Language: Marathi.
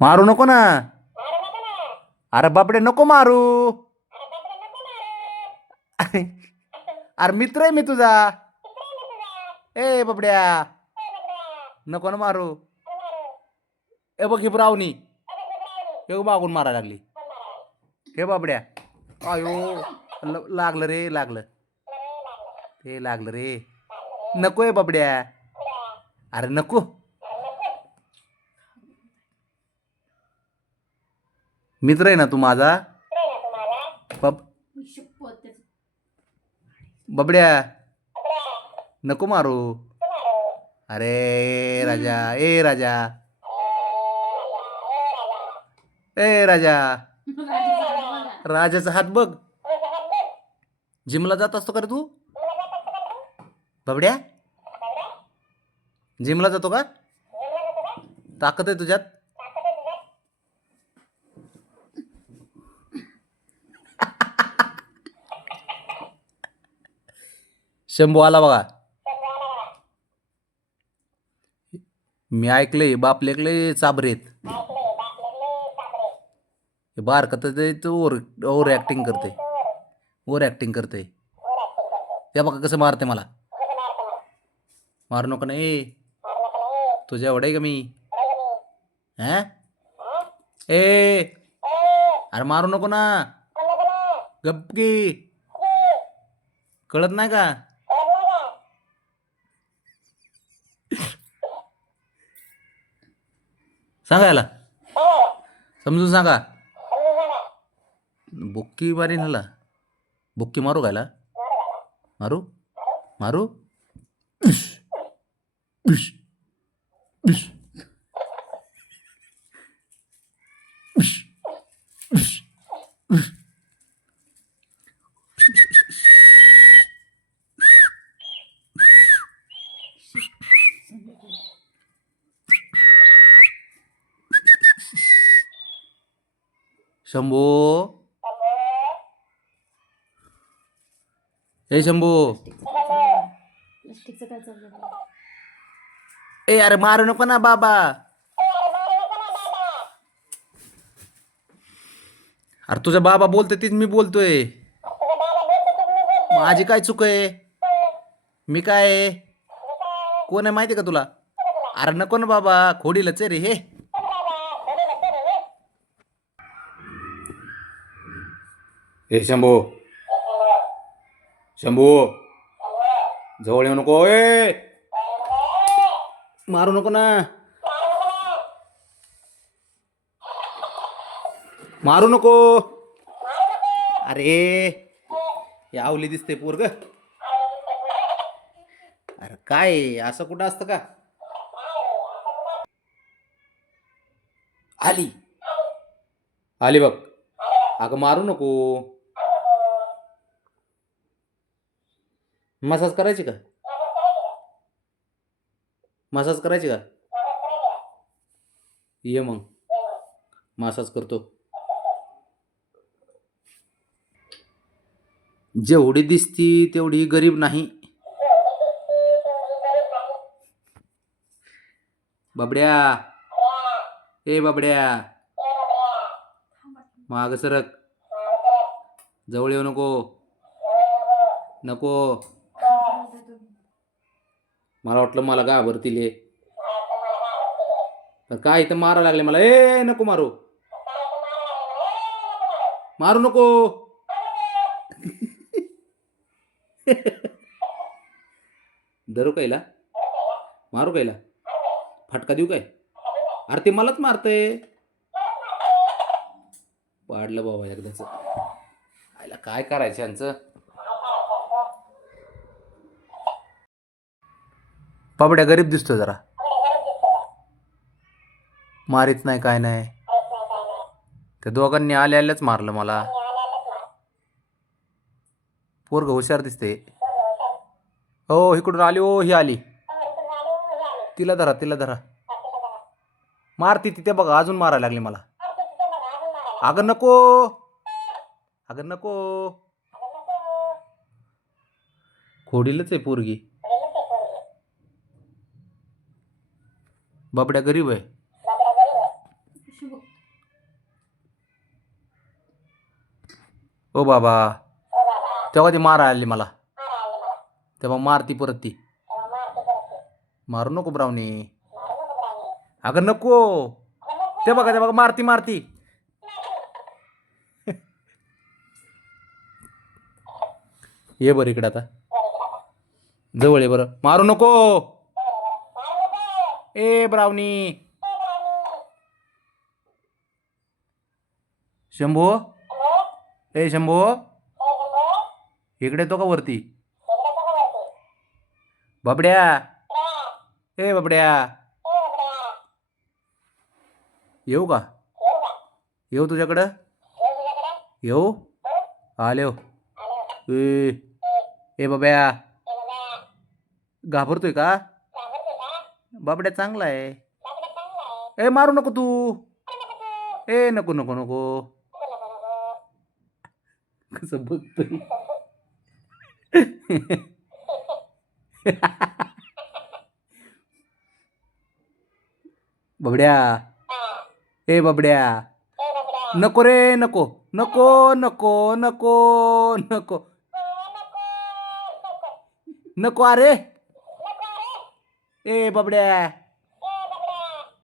मारू नको ना. अरे बापडे नको मारू. अरे अरे मित्र आहे मी तुझा. ए बाबड्या नको ना मारू. ए बघ ही ब्रावनी हे मागून मारायला लागली. हे बाबड्या अयो लागलं रे लागलं. ते लागलं रे. नको आहे बाबड्या. अरे नको. मित्र आहे ना तू माझा. बब बाबड्या नको मारू. अरे राजा ए राजा ए राजा. राजाचा हात बघ. जिमला जात असतो का रे तू बाबड्या. जिमला जातो का. ताकद आहे तुझ्यात. शंभू आला बघा. मी ऐकलंय बाप लेकलंय चाबरेत. हे बार का तर तू ओव्हर ऍक्टिंग करते. ओव्हर ऍक्टिंग करते. त्या बघा कसं मारते मला. मारू नको ना ए. तुझ्या एवढं आहे का मी. हा ए अरे मारू नको ना. गप्पी कळत नाही का. सांगायला समजून सांगा. बुक्की मारीन ह्याला. बुक्की मारू गायला. मारू मारू. शंभू ए शंभू. ए अरे मारू नको ना बाबा. अरे तुझा बाबा बोलतोय तीच मी बोलतोय. माझी काय चूक आहे. मी काय आहे? कोण आहे माहिती आहे का तुला. अरे नको ना बाबा खोडीलच आहे रे हे. ए शंभू शंभू जवळ येऊ नको. ए मारू नको ना. मारू नको. अरे यावली दिसते पोरग. अरे काय असं कुठं असतं का. आली आली बघ. अगं मारू नको. मसाज करायची का. मसाज करायची का. ये मग मसाज करतो. जेवढी दिसती तेवढी गरीब नाही. बाबड्या ए बाबड्या माग सरक. जवळ येऊ नको. नको. मला वाटलं मला घाबरतील हे. पण काय इथं मारा लागले मला. ए नको मारू. मारू नको. धरू कायला. मारू कायला. फटका देऊ काय. अरे ते मलाच मारतय. पाडलं बाबा एकदाच. आयला काय करायचं यांचं. बाबड्या गरीब दिसतो जरा. मारीत नाही काय नाही. त्या दोघांनी आल्याच मारलं मला. पोरग हुशार दिसते. हो इकडून आली. ओ ही आली. तिला धरा तिला धरा. मारती तिथे बघा अजून मारायला लागली मला. अगं नको. अगं नको. खोडीलच आहे पोरगी. बाबड्या गरीब आहे. ओ बाबा तेव्हा ती मारा आली मला तेव्हा मारती परत ती मारू नको ब्राउनी अगं नको ते बघा मारती मारती ये बरं इकडे आता जवळ ये बरं मारू नको ए ब्राउनी शंभू ए शंभू इकडे येतो का वरती बबड्या ए बबड्या येऊ का येऊ तुझ्याकडं येऊ आले हो ए ए बब्या घाबरतोय का बाबड्या चांगला आहे ए मारू नको तू ए नको नको नको कसं बघतोय बबड्या ए बबड्या नको रे नको नको नको नको नको नको अरे ए बबड्या